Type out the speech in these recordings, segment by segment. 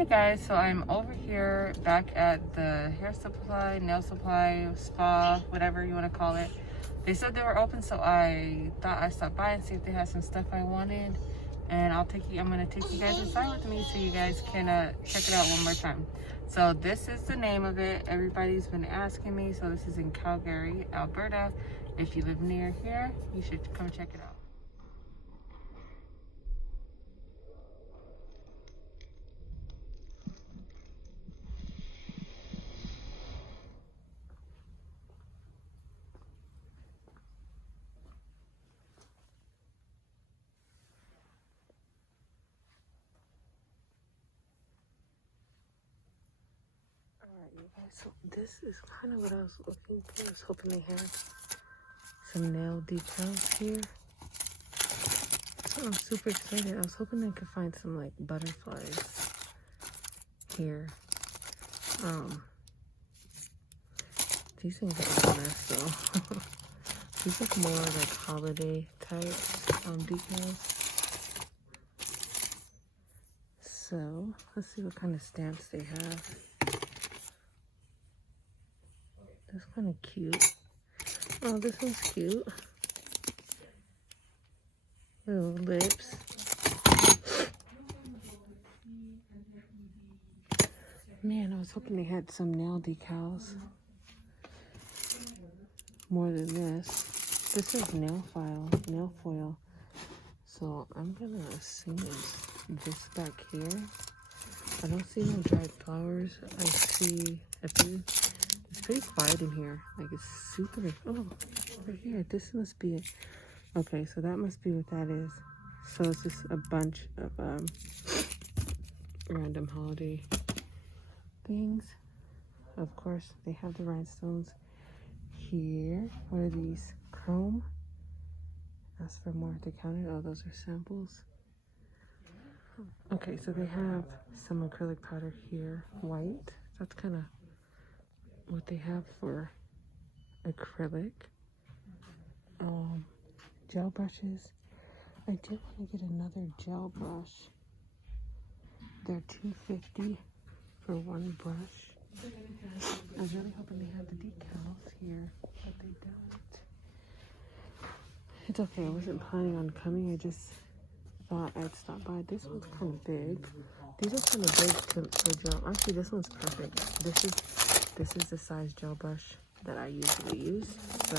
Hey guys, so I'm over here back at the hair supply, nail supply, spa, whatever you want to call it. They said they were open, so I thought I'd stop by and see if they had some stuff I wanted. And I'm gonna take you guys inside with me so you guys can check it out one more time. So this is the name of it. Everybody's been asking me. So this is in Calgary, Alberta. If you live near here, you should come check it out. Alright, you guys, so this is kind of what I was looking for. I was hoping they had some nail decals here. So I'm super excited. I was hoping I could find some like butterflies here. These things are a mess though. These look more like holiday type decals. So let's see what kind of stamps they have. That's kind of cute. Oh, this one's cute. Little lips. Man, I was hoping they had some nail decals. More than this. This is nail foil. So I'm gonna assume this back here. I don't see no dried flowers. I see a few. It's pretty quiet in here. Like it's super. Oh, over here. This must be it. Okay, so that must be what that is. So it's just a bunch of random holiday things. Of course, they have the rhinestones here. What are these? Chrome. Ask for more at the counter. Oh, those are samples. Okay, so they have some acrylic powder here, white. That's kind of what they have for acrylic. Gel brushes. I did want to get another gel brush. They're $2.50 for one brush. I was really hoping they had the decals here, but they don't. It's okay, I wasn't planning on coming. I just thought I'd stop by. This one's kind of big. These are kind of big for gel. Actually, this one's perfect. This is the size gel brush that I usually use. So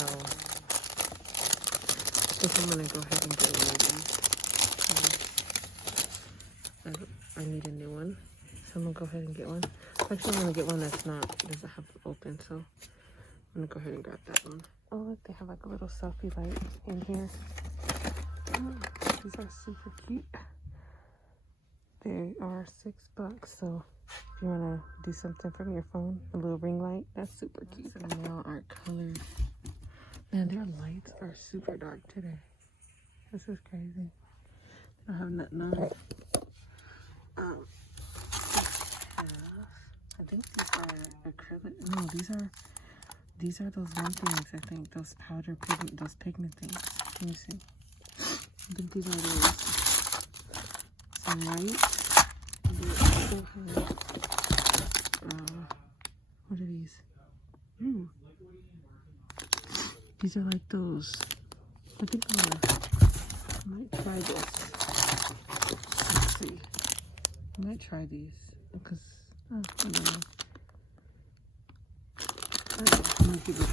I think I'm gonna go ahead and get one of these. I need a new one, so I'm gonna go ahead and get one. Actually, I'm gonna get one doesn't have it open, so I'm gonna go ahead and grab that one. Oh look, they have like a little selfie light in here. Oh, these are super cute. They are $6, so if you wanna do something from your phone, a little ring light, that's super cute. Some nail art colors. Man, their lights are super dark today. This is crazy. I have nothing on. I think these are acrylic. No, these are those one things. I think those powder pigment, those pigment things. Let me see. I think these are those. Some white. They also have, what are these? These are like those. I think I might try this. Let's see. I might try these because I don't know. I'm gonna give it.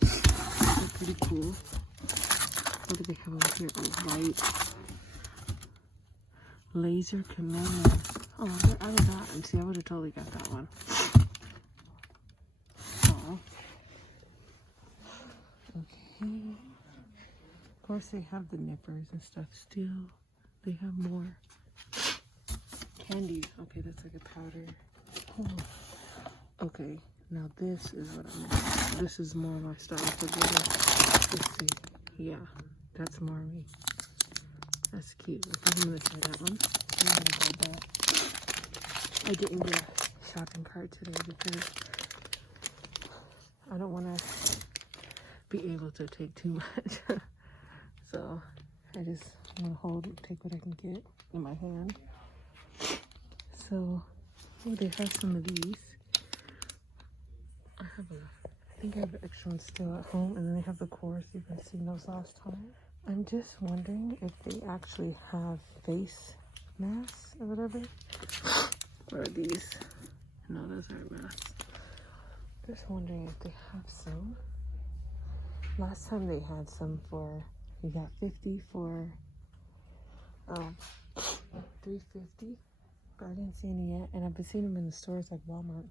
They're pretty cool. What do they have over here? Oh, white. Laser command. Oh, they're out of that. And see, I would have totally got that one. Oh. Okay. Of course, they have the nippers and stuff still. They have more candies. Okay, that's like a powder. Oh. Okay, now this is what I'm. This is more my style. Let's see. Yeah, that's more me. That's cute. I think I'm gonna try that one. I'm gonna go back. I didn't get a shopping cart today because I don't want to be able to take too much. So I just want to hold it, take what I can get in my hand. So Oh, they have some of these. I think I have the extra ones still at home, and then they have the cores. You guys seen those last time. I'm just wondering if they actually have face masks or whatever. Or are these? No, those aren't masks. Just wondering if they have some. Last time they had some for, you got 50 for $3.50, but I didn't see any yet. And I've been seeing them in the stores like Walmart.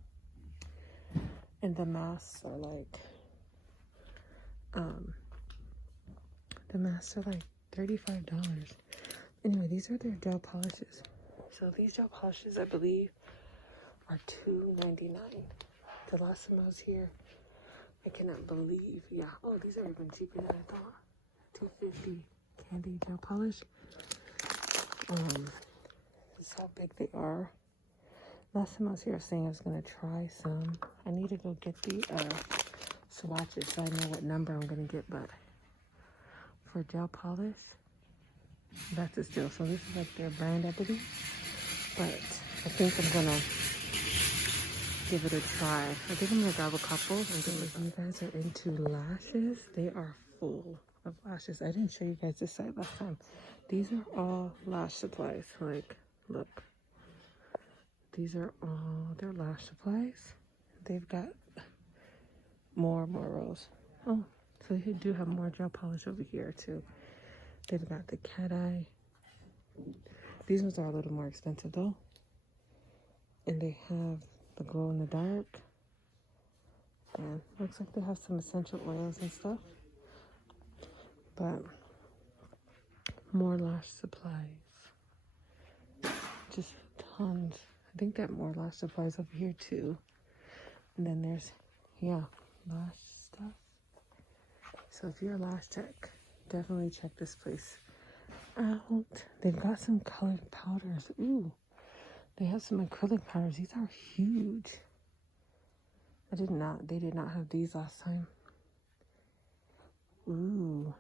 And the masks are like, $35. Anyway, these are their gel polishes. So these gel polishes, I believe, are $2.99. The last time I was here, I cannot believe. Yeah. Oh, these are even cheaper than I thought. $2.50 candy gel polish. This is how big they are. Last time I was here, I was saying I was gonna try some. I need to go get the swatches so I know what number I'm gonna get. But for gel polish, that's a steal. So this is like their brand, I believe. But I think I'm gonna give it a try. I think I'm gonna grab a couple. And if you guys are into lashes, they are full of lashes. I didn't show you guys this side last time. These are all lash supplies. Like, look. These are all their lash supplies. They've got more rows. Oh, so they do have more gel polish over here too. They've got the cat eye. These ones are a little more expensive though. And they have the glow in the dark. And looks like they have some essential oils and stuff. But more lash supplies. Just tons. I think that more lash supplies over here too. And then there's, yeah, lash stuff. So if you're a lash tech, definitely check this place out. They've got some colored powders. Ooh, they have some acrylic powders. These are huge. They did not have these last time. Ooh,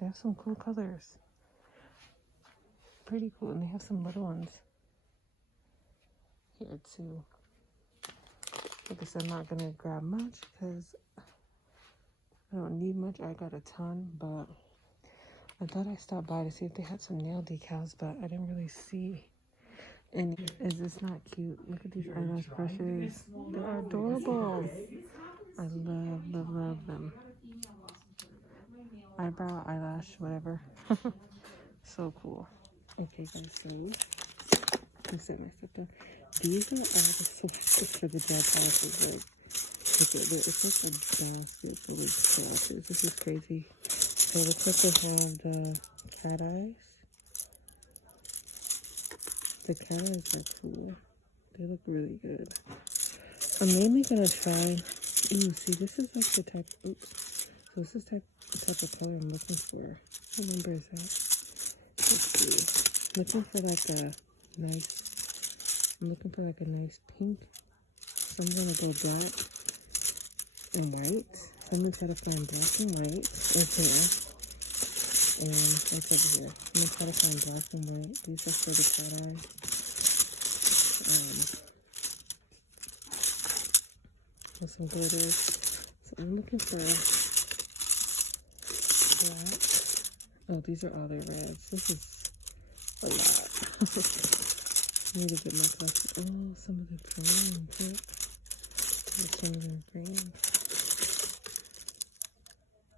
they have some cool colors. Pretty cool. And they have some little ones here too. I guess I'm not gonna grab much because I don't need much. I got a ton, but I thought I stopped by to see if they had some nail decals, but I didn't really see any. Is this not cute? Look at these eyelash brushes. They are adorable. I love them. Eyebrow, eyelash, whatever. So cool. Okay guys, so let me set my stuff down. These are all the swatches for the gel polishes. Like, look at it. It's like a basket full of swatches. This is crazy. So it looks like they have the cat eyes. The cat eyes are cool. They look really good. I'm mainly gonna try. Ooh, see, this is like the type. Oops. So this is the type of color I'm looking for. What number is that? Let's see. Looking for like a nice. I'm looking for like a nice pink. So I'm gonna go black and white. So I'm gonna try to find black and white in here. And what's over here? I'm gonna try to find black and white. These are for the cat eye. With some glitters. So I'm looking for black. Oh, these are all their reds. This is a lot. Need a bit more collection. Oh, some of the green too. There's some of the green.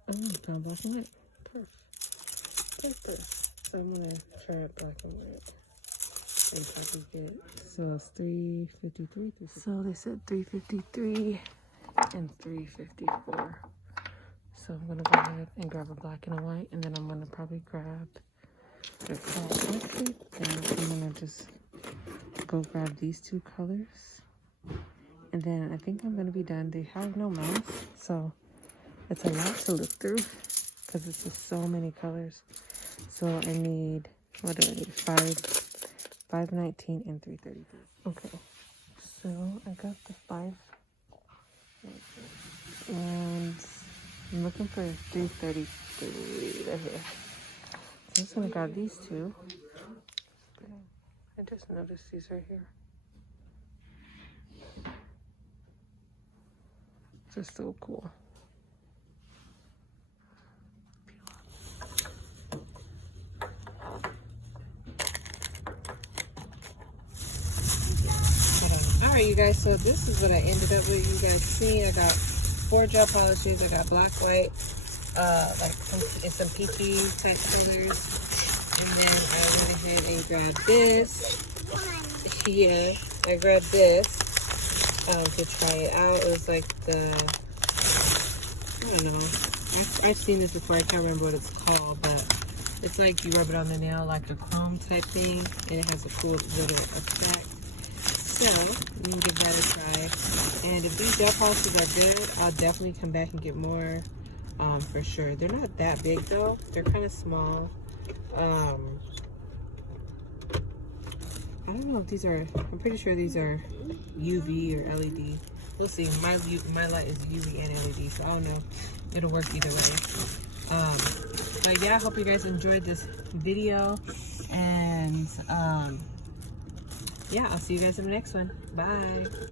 Oh, found black and white. Perfect. So I'm gonna try it black and white. And probably get, so it's $3.53. So they said $3.53 and $3.54. So I'm gonna go ahead and grab a black and a white, and then I'm gonna probably grab the actually, and I'm gonna just go grab these two colors, and then I think I'm gonna be done. They have no mask, so it's a lot to look through because it's just so many colors. So I need, what do I need? $5.19 and $3.33. Okay, so I got the 5, and I'm looking for $3.33. They're here. So I'm just gonna grab these two. I just noticed these right here. This is so cool. Alright, you guys, so this is what I ended up with. You guys see, I got 4 gel polishes. I got black, white, like some peachy type colors. And then I went ahead and grabbed this. Yeah, I grabbed this to try it out. It was like the, I don't know. I've seen this before. I can't remember what it's called, but it's like you rub it on the nail like a chrome type thing, and it has a cool little effect. So, you can give that a try. And if these gel polishes are good, I'll definitely come back and get more for sure. They're not that big though. They're kind of small. I don't know if these are, I'm pretty sure these are UV or LED. We'll see. My light is UV and LED, so I don't know. It'll work either way. But yeah, I hope you guys enjoyed this video. And yeah, I'll see you guys in the next one. Bye.